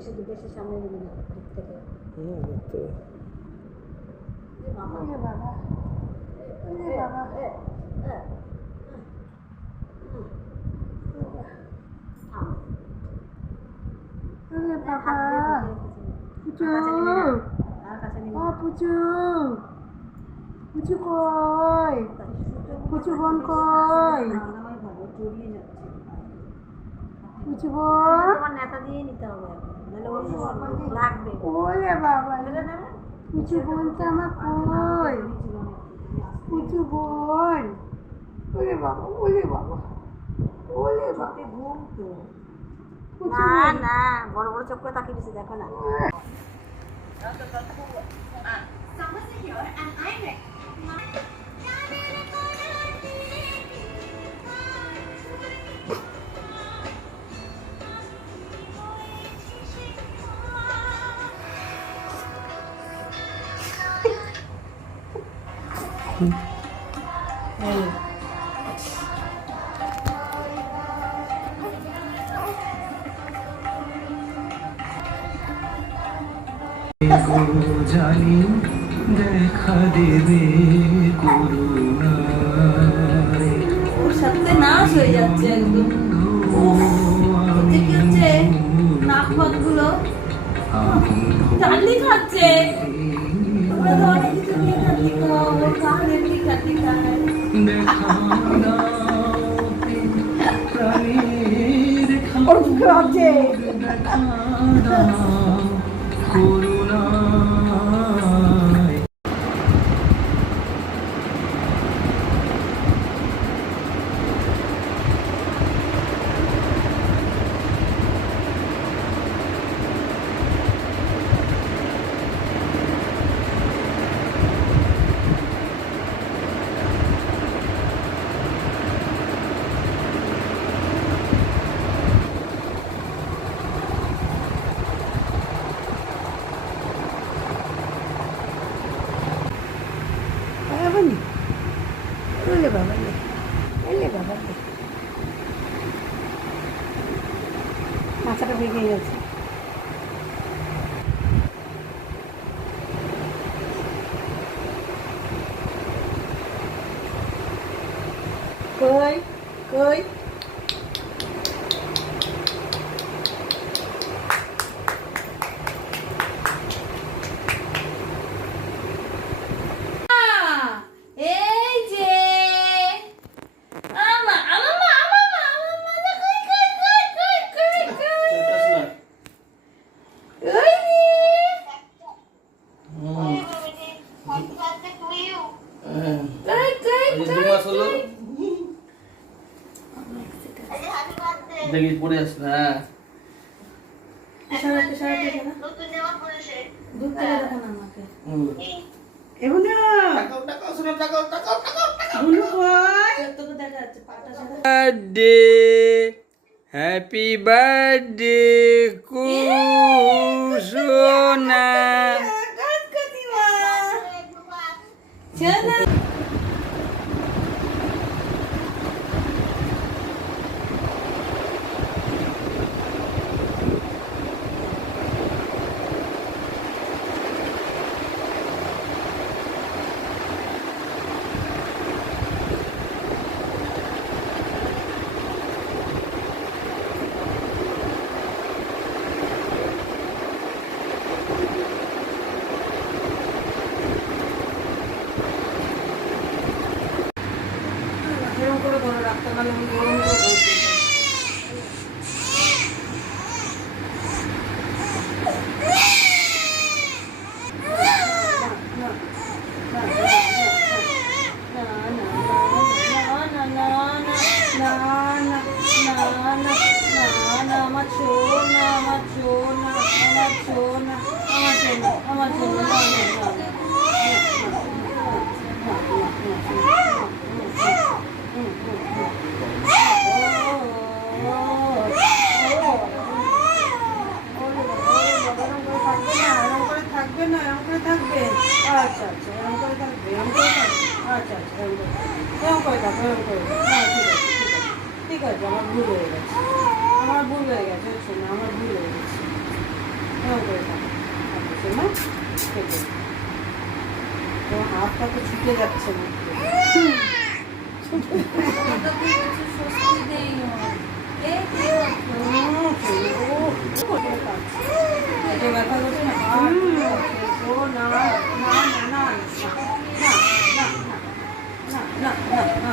বেশি সামনে নিবি না দিক থেকে। দেখতে বাবা বাবা বাবা পুচু পুচু কই পুচু বোন কই পুচু বোন তোমার নেতা দিয়ে নিতে হবে লাগবে। ওরে বাবা পুচু বোন তো আমার কই পুচু বোন ওরে বাবা ওরে বাবা ওরে বাবা ঘুম তো না না বড় বড় চোখ করে তাকিয়ে দিছে দেখো না। জানি দেখা দেবে করুণায় ওর সাথে নাশ হয়ে যাচ্ছে একদম। কি হচ্ছে নাক পথগুলো চালি খাচ্ছে। ওরা তো অনেক কিছু নিয়ে খাচ্ছি ওর কানে ঠিক খাচ্ছি খায় ওর মুখে ভাবছে বাবা মাথাটা ভেঙে গেছে। কই কই দেখি পড়ে আস না বার্থডে হ্যাপি বার্থডে কুসুনা ঠিক আছে, আমার ভুল হয়ে গেছে, আমার ভুল হয়ে গেছে, আমার ভুল হয়ে গেছে। করে থাকো না ও হাতটা তো ছুটে যাচ্ছে না স্বস্তি দেই আমার। এই যে ব্যথা করছে না ও না না না না না না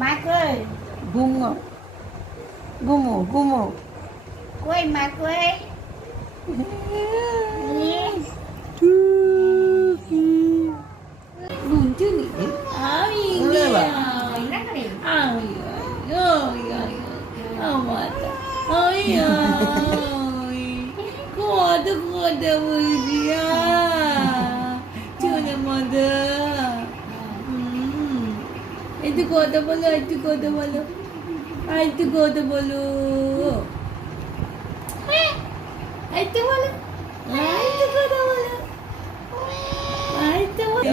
মা কই? ঘুমো ঘুমো ঘুমো কই মা কই? গুঞ্জুনি আমি কত কথা বলছি চলে মজা একটু কথা বলো একটু কথা বলো আর একটু কথা বলো একটু বলো আর একটু কথা বলো আর একটু বলো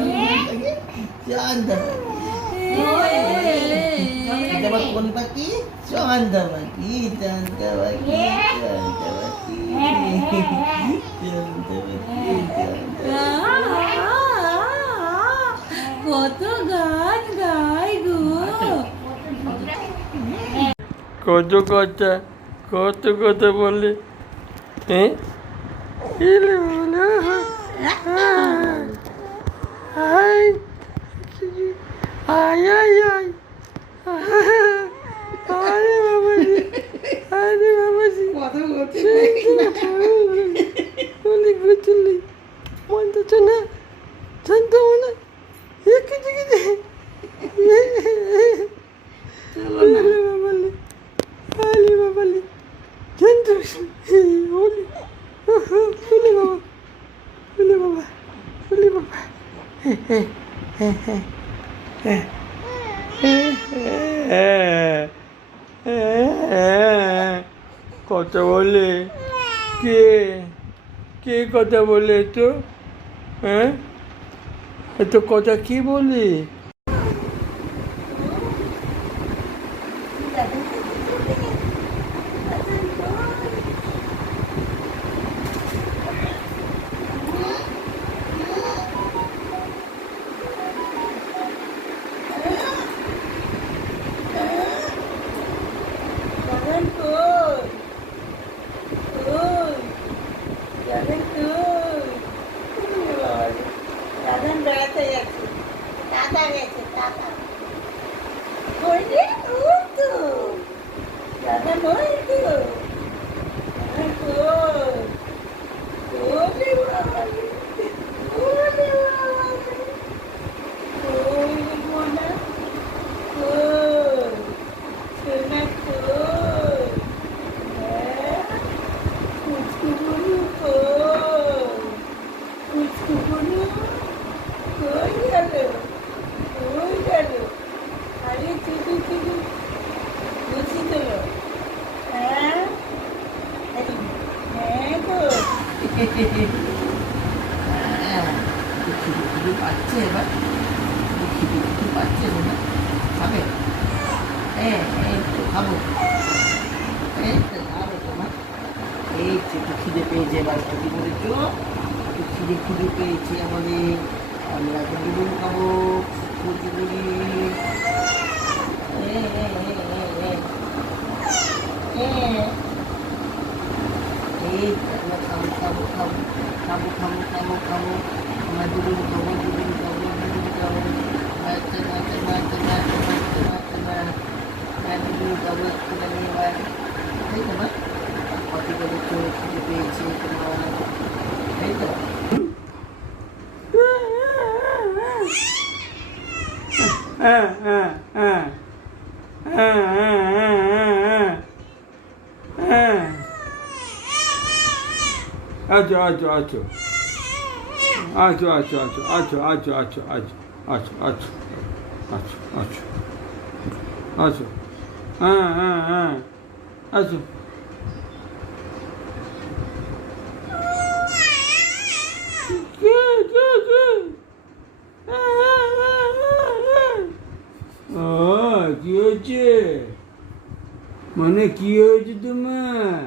Dapat pun pagi, canda pagi, canda pagi, canda pagi, canda pagi, কত গান গাই গো কত কথা কত কথা বলে হ্যাঁ এলে বলে হাই আয় আয় আয় আরে বাবাজি আরে বাবাজি কথা বলতে বলি গুচলি মনটা চনা শান্ত মনে একে দিকে আলে বাবালি আলে বাবালি শান্ত ওলি ওলি বাবা ওলি বাবা ওলি বাবা কথা বলে কে কে কথা বলে তো হ্যাঁ এত কথা কি বলে বেড়াতে যাচ্ছে দাদা গেছে দাদা দাদা বলতো পাচ্ছে এবার পাচ্ছে না খাবে এই তো খাবো এই তো খাবো তোমার এই তো একটু খিদে পেয়েছে, এবার একটু কি বলেছো, একটু খিদে পেয়েছে আমাদের, আমরা তো দুপুর খাবো কচুরি। এই আমরা খাবো খাবো খাবো খাবো খাবো খাবো খাবো, আমরা দুপুর খাবো দুপুর খাবো দুপুর খাবো, বাচ্চা বাচ্চা বাচ্চা বাচ্চা বাচ্চা বাচ্চা বাচ্চা দুপুর খাবো একটুখানি এবার, তাই তো না? কত বলেছো খিদে পেয়েছে তোমার, তাই তো? আচ্ছা আচ্ছা আচ্ছা আচ্ছা আচ্ছা আচ্ছা আচ্ছা আচ্ছা আচ্ছা আচ্ছা আচ্ছা আচ্ছা আচ্ছা আচ্ছা হ্যাঁ হ্যাঁ হ্যাঁ আচ্ছা ও কি হয়েছে, মানে কি হয়েছে তোমার,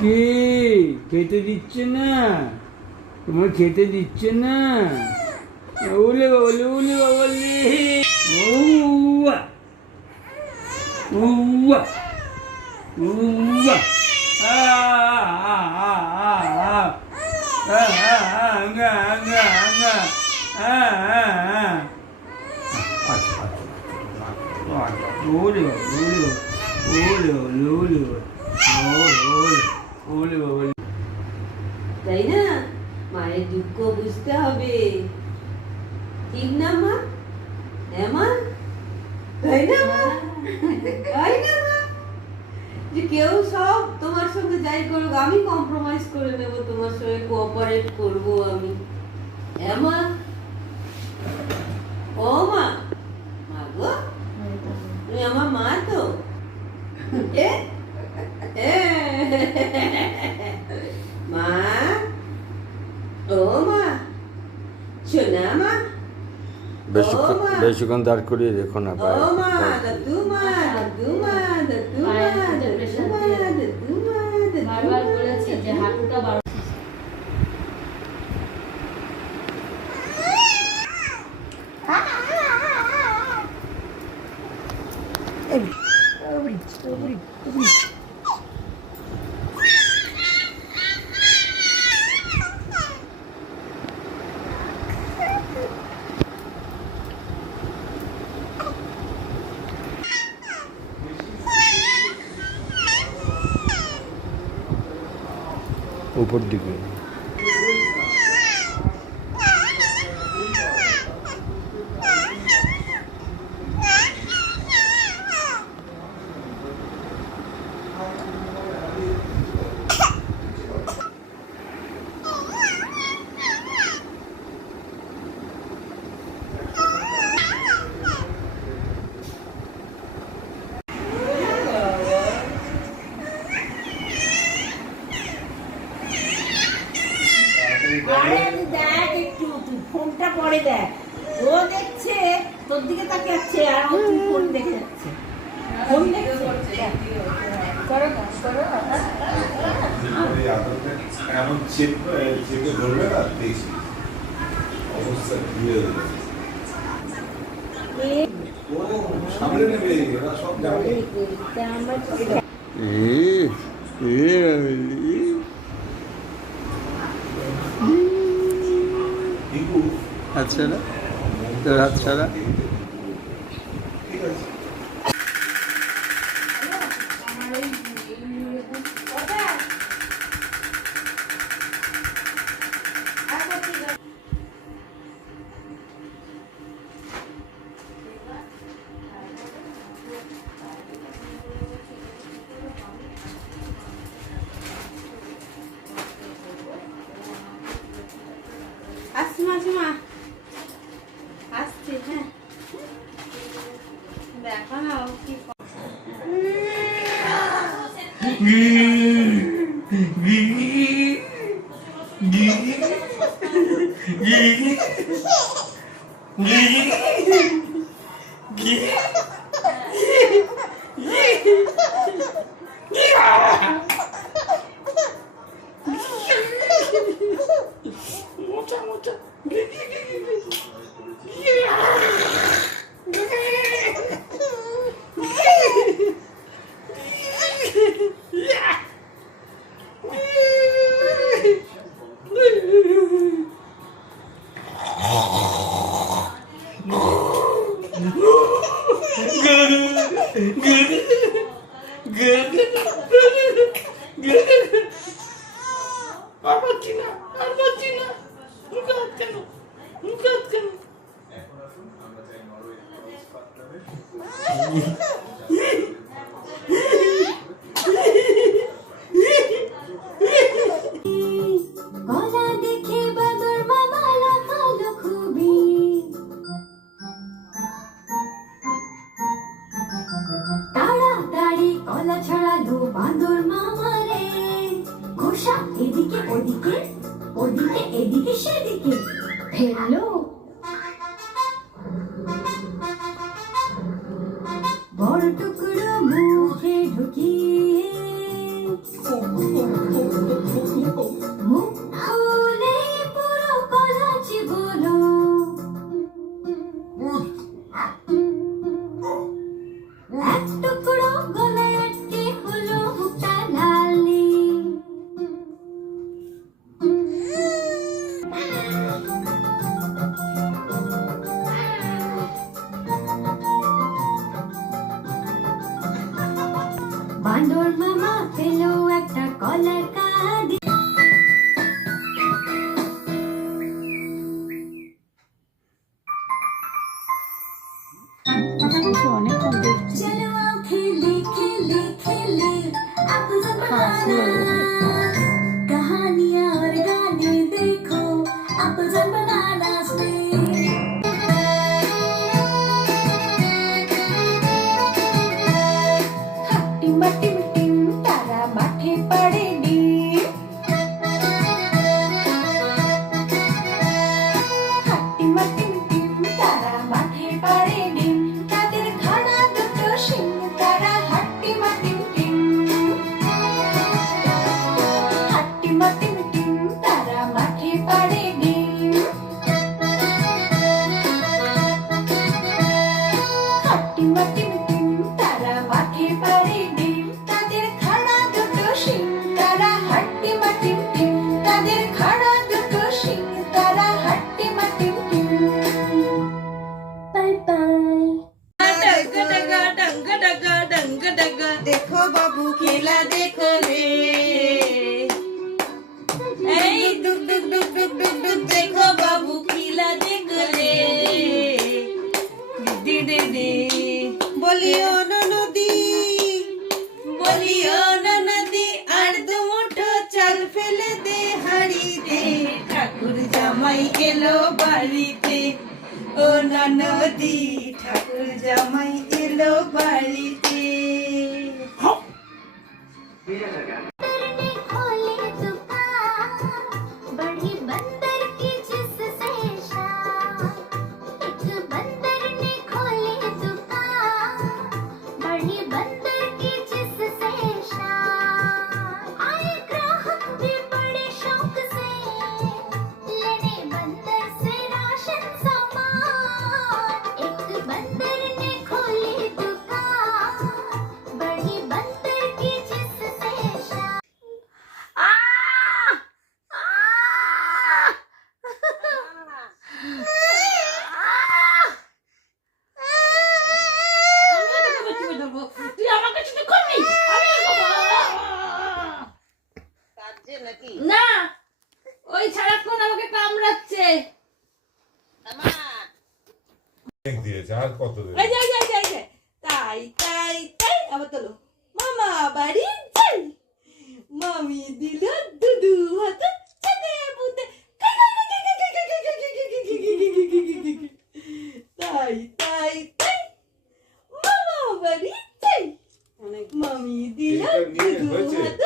কি খেতে দিচ্ছে না, তোমার খেতে দিচ্ছে না, ওলে বাবলে ওলে বাবলে, উয়া উয়া উয়া আ আ আ আ আঙ্গা আঙ্গা আঙ্গা আ আ আ ওলে বাবলে ওলে বাবলে ওলে বাবলে ওলে বাবলে। তাই না? মায়ের দুঃখ বুঝতে হবে, ঠিক না মা? হ্যাঁ মা, তাই না মা? তাই না মা? যে কেউ সব তোমার সঙ্গে যাই করুক, আমি কম্প্রোমাইজ করে নেব, তোমার সঙ্গে কোঅপারেট করবো আমি। হ্যাঁ মা? ও মা, মা গো, তুমি আমার মা তো? এ মা, ও মা, শোনা মা, বেশিক্ষণ দাঁড় করিয়ে রেখো না, ও মা, দাদু মা, দাদু মা, দাদু মা, দাদু মা, দাদু মা, বারবার বলেছি যে হাঁটুটা বার উপর দিকে আরে আমি দেখ একটু, তুই ফোনটা পরে দেখ, ও দেখছে তোর দিকে তাকিয়ে আর ও তুই ফোন দেখে যাচ্ছে, ফোন দেখছে। করো না, করো না। এমন চেপে ধরবে না, দেখছি অবস্থা কি হয়ে যাবে। ও সামনে নেবে, এরা সব যাবে। আচ্ছা না তোর হাত ছাড়া ঠিক আছে। আসছে, হ্যাঁ দেখো না ও কি মোটা মোটা গলা দেখে বাদর মামা লাফালো খুবই তাড়াতাড়ি কলা ছড়ালো বাঁদর মামা রে ঘোষা এদিকে ওদিকে ওদিকে এদিকে সেদিকে ফেললো বড় টুকরো মুখে ঢুকিয়ে মুখ খুলে পুরো কলা চিবোলো এক টুকরো গলায় আটকে হলো মুখটা লালি বাঁদর মামা পেলো একটা কলার কাঁদি चलो आओ खेले खेले खेले आपस बनाना कहानियां और गाने देखो आपस बनाना से हट्टी मट्टी मिट्टी तारा माथे पड़े नीम हट्टी मट्टी मिट्टी तारा माथे पड़े नीम তাদের খানা দুটো শিং তারা হাট্টি মাটিম টিম হাট্টি মাটিম টিম তারা মাঠে পাড়ে ডিম হাট্টি মাটিম টিম তারা মাঠে পাড়ে ডিম তাদের খানা দুটো শিং তারা হাট্টি মাটিম টিম তাদের খানা দুটো শিং তারা হাট্টি মাটিম টিম বাই বাই देखो बाबू खेला देखो रे এই ডুক ডুক ডুক ডুক ডুক ডুক देखो बाबू खेला देखो रे दे दे दे বলিও না নদী আর দু মুঠো চাল ফেলে দে হাড়িতে ঠাকুর জামাই এলো বাড়িতে ও না নদী ঠাকুর জামাই এলো বাড়িতে ने खोले दुकान बड़ी बंदर की जिससे शान एक बंदर ने खोले दुकान बड़ी बंदर की जिससे शान आए ग्राहक भी बड़े शौक से लेने बंदर से राशन सामान एक बंदर ने खोली दुकान बड़ी बंदर की जिससे शान তুই আমাকে শুধু করবি আমি না ওই সারাক্ষণ আমাকে কামড়াচ্ছে দিয়েছে আর কত দেবে এই যে তাই তাই তাই আবার তোলো মামা বাড়ি যাই মামি দিল দুদু হাত চেতে পুতে তাই তাই তাই মামা বাড়ি যাই মামি দিল দুদু হাত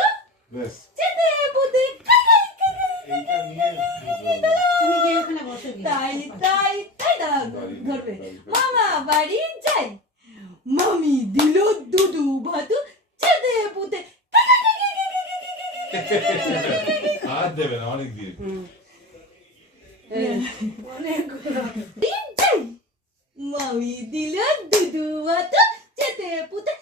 ব্যাস চেতে পুতে এইটা নিয়ে তাই তাই তাই দাঁড়াও ধরবে মামা বাড়ি যাই মামি দিল দুদু ভাত চেতে পুতে আর দেবে না অনেক দিন। মামি দিল দুধু মাতা যেতে পুতে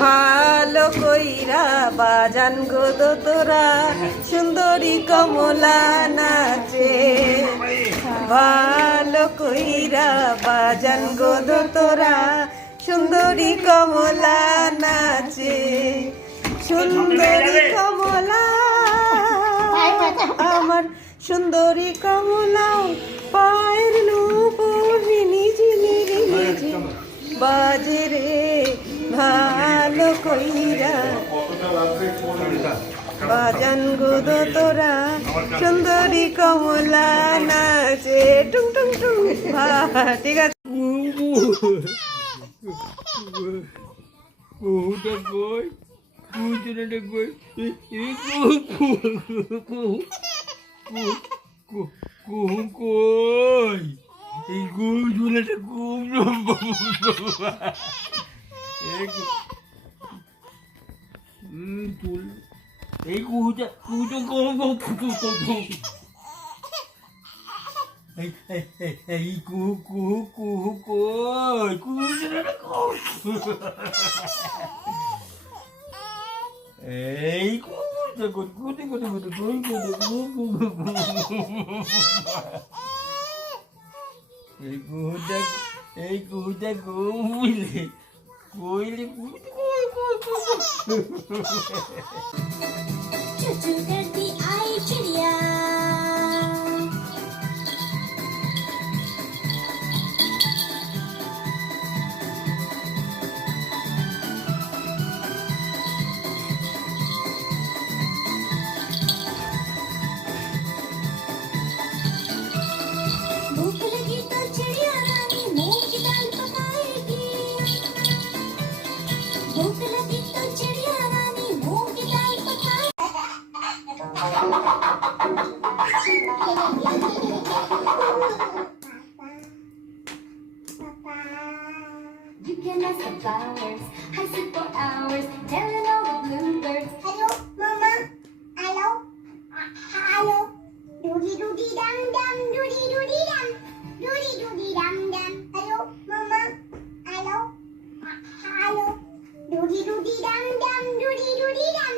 ভালো কইরা বাজান গো তোরা সুন্দরী কমলা নাচে ভালো কইরা বাজান গো তোরা সুন্দরী কমলা নাচে সুন্দরী কমলা আমার সুন্দরী কমলা পায়ের নুপুরি ঝিনি ঝিনি বাজে রে ভালো কইরা বাজান গুদো তোরা সুন্দরী কমলা নাচে টুং টুং টুং ঠিক আছে কুহুটা কই কুহুটা কই কুহু কই এই কুহুটা খুব এই কুহুটা এই কুহু কই কুহুটা এই কুহুটা এই কুহুটা কইলে चुचू करती आई चिड़िया भूख लगी तो चिड़िया रानी मूंग की दाल पकाएगी भूख लगी तो चिड़िया रानी मूंग की दाल You can ask the flowers, I sit for hours, telling all the bluebirds. Hello, Mama. Hello. Hello. Doody doody dum dum, doody doody dum, doody doody dum dum. Hello, Mama. Hello. Hello. Doody doody dum dum, doody doody dum.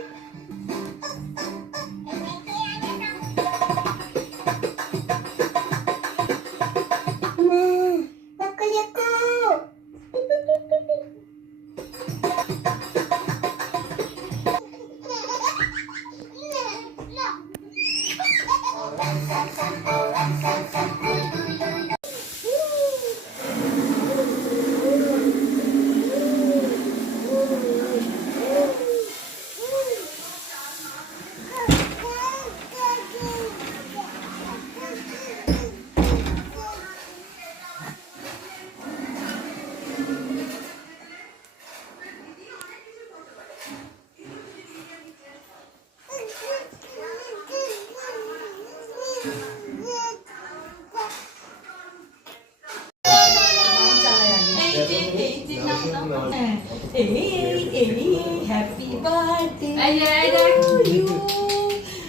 Happy birthday to you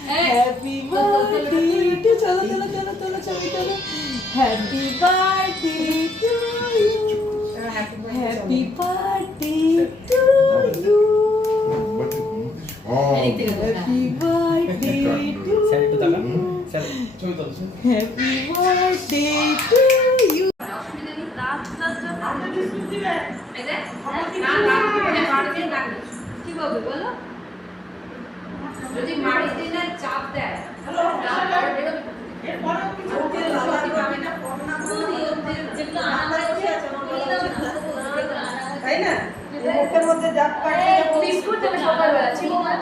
happy birthday to চলো চলো চলো চলো চলো চলো happy birthday to you happy birthday to you happy birthday to happy birthday to you কি বলবে বলো যদি মারিতে না চাপ দেয় তাই না মুখের মধ্যে জাপ কাটতে বিস্কুট দেবে সকালবেলা ঠিক না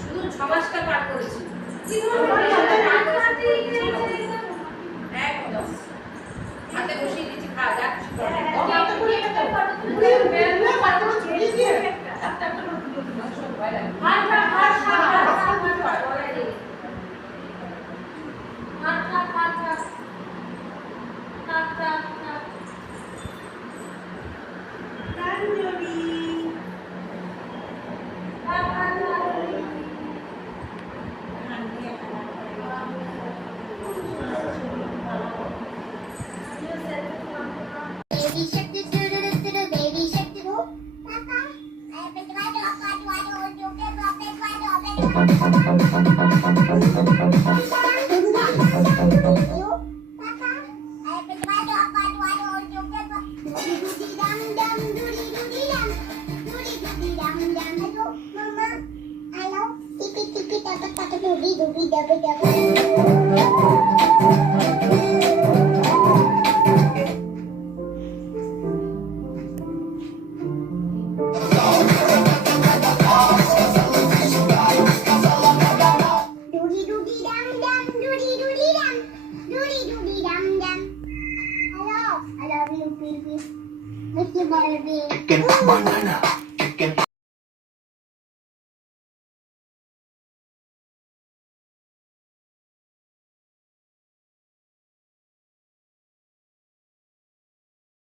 শুধু 6 মাসটা পার করেছি একদম হাতে বসিয়ে দিচ্ছি খা যাক I love you, baby. Miss you, baby.